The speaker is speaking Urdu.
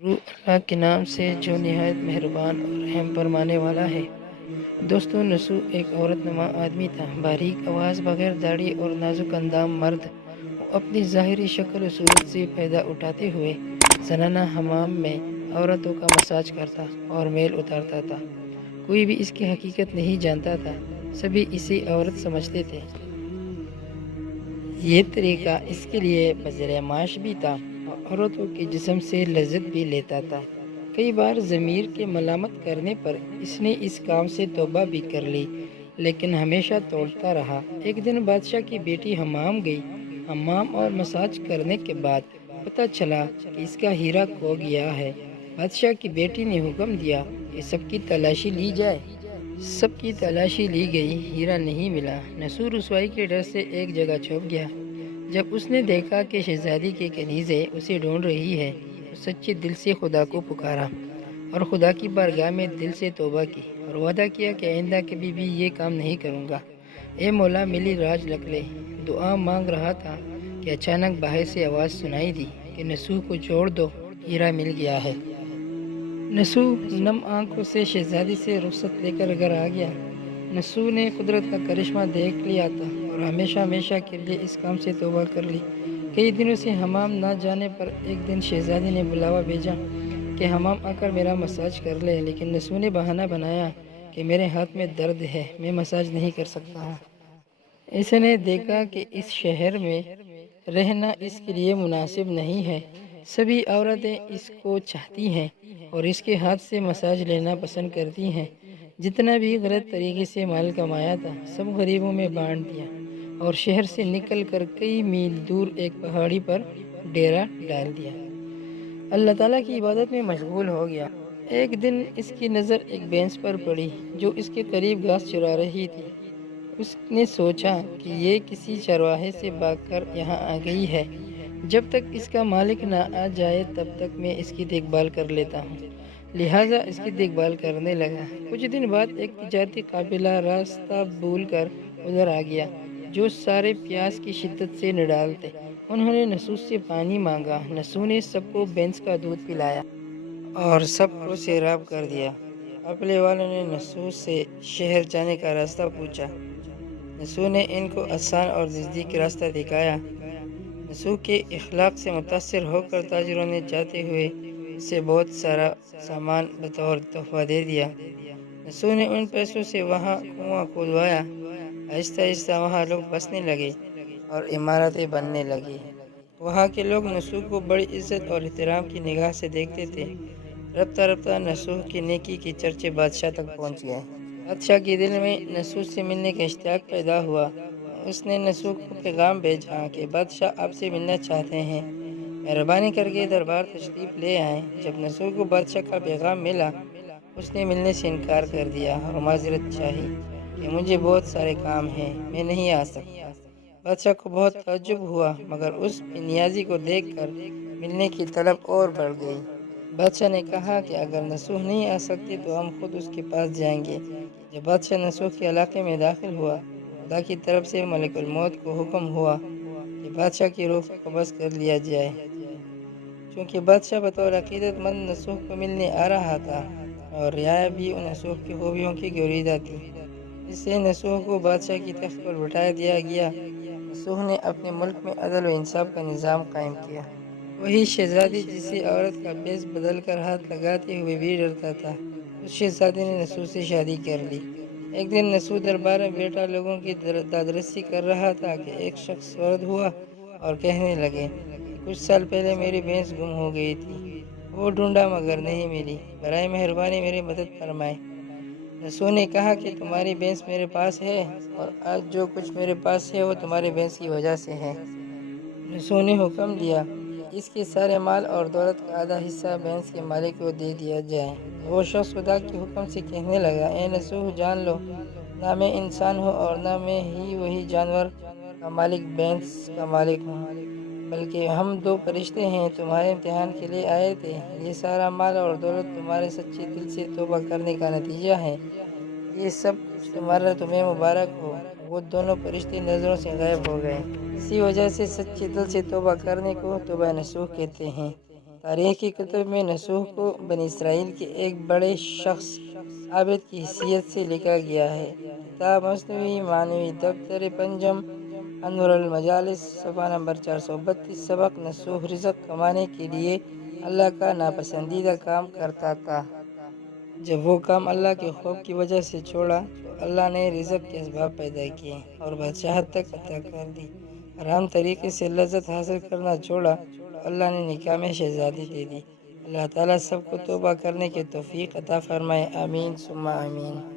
شروع اللہ کے نام سے جو نہایت مہربان اور رحم فرمانے والا ہے۔ دوستو، نسو ایک عورت نما آدمی تھا، باریک آواز، بغیر داڑھی اور نازک اندام مرد۔ وہ اپنی ظاہری شکل و صورت سے فائدہ اٹھاتے ہوئے زنانہ حمام میں عورتوں کا مساج کرتا اور میل اتارتا تھا۔ کوئی بھی اس کی حقیقت نہیں جانتا تھا، سبھی اسے عورت سمجھتے تھے۔ یہ طریقہ اس کے لیے بذریعہ معاش بھی تھا اور عورتوں کے جسم سے لذت بھی لیتا تھا۔ کئی بار ضمیر کے ملامت کرنے پر اس نے اس کام سے توبہ بھی کر لی، لیکن ہمیشہ توڑتا رہا۔ ایک دن بادشاہ کی بیٹی حمام گئی۔ حمام اور مساج کرنے کے بعد پتہ چلا کہ اس کا ہیرا کھو گیا ہے۔ بادشاہ کی بیٹی نے حکم دیا کہ سب کی تلاشی لی جائے۔ سب کی تلاشی لی گئی، ہیرا نہیں ملا۔ نسو رسوائی کے ڈر سے ایک جگہ چھپ گیا۔ جب اس نے دیکھا کہ شہزادی کی کنیزیں اسے ڈھونڈ رہی ہے تو سچے دل سے خدا کو پکارا اور خدا کی بارگاہ میں دل سے توبہ کی اور وعدہ کیا کہ آئندہ کبھی بھی یہ کام نہیں کروں گا۔ اے مولا، میری راج رکھ لے۔ دعا مانگ رہا تھا کہ اچانک باہر سے آواز سنائی دی کہ نسو کو چھوڑ دو، ہیرا مل گیا ہے۔ نسو نم آنکھوں سے شہزادی سے رخصت لے کر گھر آ گیا۔ نسو نے قدرت کا کرشمہ دیکھ لیا تھا اور ہمیشہ ہمیشہ کے لیے اس کام سے توبہ کر لی۔ کئی دنوں سے حمام نہ جانے پر ایک دن شہزادی نے بلاوا بھیجا کہ حمام آ کر میرا مساج کر لے، لیکن نسو نے بہانہ بنایا کہ میرے ہاتھ میں درد ہے، میں مساج نہیں کر سکتا۔ اس نے دیکھا کہ اس شہر میں رہنا اس کے لیے مناسب نہیں ہے۔ سبھی عورتیں اس کو چاہتی ہیں اور اس کے ہاتھ سے مساج لینا پسند کرتی ہیں۔ جتنا بھی غلط طریقے سے مال کمایا تھا سب غریبوں میں بانٹ دیا اور شہر سے نکل کر کئی میل دور ایک پہاڑی پر ڈیرا ڈال دیا۔ اللہ تعالیٰ کی عبادت میں مشغول ہو گیا۔ ایک دن اس کی نظر ایک بھینس پر پڑی جو اس کے قریب گھاس چرا رہی تھی۔ اس نے سوچا کہ یہ کسی چرواہے سے بھاگ کر یہاں آ گئی ہے، جب تک اس کا مالک نہ آ جائے تب تک میں اس کی دیکھ بھال کر لیتا ہوں۔ لہٰذا اس کی دیکھ بھال کرنے لگا۔ کچھ دن بعد ایک تجارتی قافلہ راستہ بھول کر ادھر آ گیا جو سارے پیاس کی شدت سے نڈال تھے۔ انہوں نے نسو سے پانی مانگا۔ نسو نے سب کو بھینس کا دودھ پلایا اور سب کو سیراب کر دیا۔ قافلے والوں نے نسو سے شہر جانے کا راستہ پوچھا۔ نسو نے ان کو آسان اور نزدیک راستہ دکھایا۔ نسو کے اخلاق سے متاثر ہو کر تاجروں نے جاتے ہوئے اسے بہت سارا سامان بطور تحفہ دے دیا۔ نسو نے ان پیسوں سے وہاں کنواں کھودوایا۔ آہستہ آہستہ وہاں لوگ بسنے لگے اور عمارتیں بننے لگی۔ وہاں کے لوگ نسو کو بڑی عزت اور احترام کی نگاہ سے دیکھتے تھے۔ رفتہ رفتہ نسو کی نیکی کے چرچے بادشاہ تک پہنچ گئے۔ بادشاہ کے دل میں نسو سے ملنے کا اشتیاق پیدا ہوا۔ اس نے نسو کو پیغام بھیجا کہ بادشاہ آپ سے ملنا چاہتے ہیں، مہربانی کر کے دربار تشریف لے آئیں۔ جب نسو کو بادشاہ کا پیغام ملا اس نے ملنے سے انکار کر دیا اور معذرت چاہی کہ مجھے بہت سارے کام ہیں، میں نہیں آ سکتا۔ بادشاہ کو بہت تعجب ہوا، مگر اس بے نیازی کو دیکھ کر ملنے کی طلب اور بڑھ گئی۔ بادشاہ نے کہا کہ اگر نسو نہیں آ سکتی تو ہم خود اس کے پاس جائیں گے۔ جب بادشاہ نسو کے علاقے میں داخل ہوا، خدا کی طرف سے ملک الموت کو حکم ہوا کہ بادشاہ کی روح کو قبض کر لیا جائے۔ چونکہ بادشاہ بطور عقیدت مند نسو کو ملنے آ رہا تھا اور رعایا بھی ان نسو کی خوبیوں کی گویدہ تھی، اس سے نسو کو بادشاہ کی تخت پر بٹھا دیا گیا۔ نسو نے اپنے ملک میں عدل و انصاف کا نظام قائم کیا۔ وہی شہزادی جسے عورت کا بھیس بدل کر ہاتھ لگاتے ہوئے بھی ڈرتا تھا، اس شہزادی نے نسو سے شادی کر لی۔ ایک دن نسو دربار میں بیٹھا لوگوں کی دادرسی کر رہا تھا کہ ایک شخص وارد ہوا اور کہنے لگے کہ کچھ سال پہلے میری بھینس گم ہو گئی تھی، وہ ڈھونڈا مگر نہیں ملی، برائے مہربانی میری مدد فرمائے۔ نسو نے کہا کہ تمہاری بھینس میرے پاس ہے اور آج جو کچھ میرے پاس ہے وہ تمہاری بھینس کی وجہ سے ہے۔ نسو نے حکم دیا اس کے سارے مال اور دولت کا آدھا حصہ بھینس کے مالک کو دے دیا جائے۔ وہ شخص خدا کے حکم سے کہنے لگا، اے نسو، جان لو نہ میں انسان ہوں اور نہ میں ہی وہی جانور کا مالک بھینس کا مالک ہوں، بلکہ ہم دو فرشتے ہیں، تمہارے امتحان کے لیے آئے تھے۔ یہ سارا مال اور دولت تمہارے سچے دل سے توبہ کرنے کا نتیجہ ہے، یہ سب کچھ تمہیں مبارک ہو۔ وہ دونوں فرشتے نظروں سے غائب ہو گئے۔ اسی وجہ سے سچے دل سے توبہ کرنے کو توبہ نصوح کہتے ہیں۔ تاریخ کی کتب میں نوح کو بنی اسرائیل کے ایک بڑے شخص عابد کی حیثیت سے لکھا گیا ہے۔ کتاب مثنوی معنوی دفتر پنجم انور المجالس صفحہ نمبر 432۔ سبق: نوح رزق کمانے کے لیے اللہ کا ناپسندیدہ کام کرتا تھا۔ جب وہ کام اللہ کے خوف کی وجہ سے چھوڑا تو اللہ نے رزق کے اسباب پیدا کیے اور بادشاہت تک عطا کر دی۔ حرام طریقے سے لذت حاصل کرنا چھوڑا تو اللہ نے نکاح میں شہزادی دے دی۔ اللہ تعالیٰ سب کو توبہ کرنے کی توفیق عطا فرمائے، آمین ثم آمین۔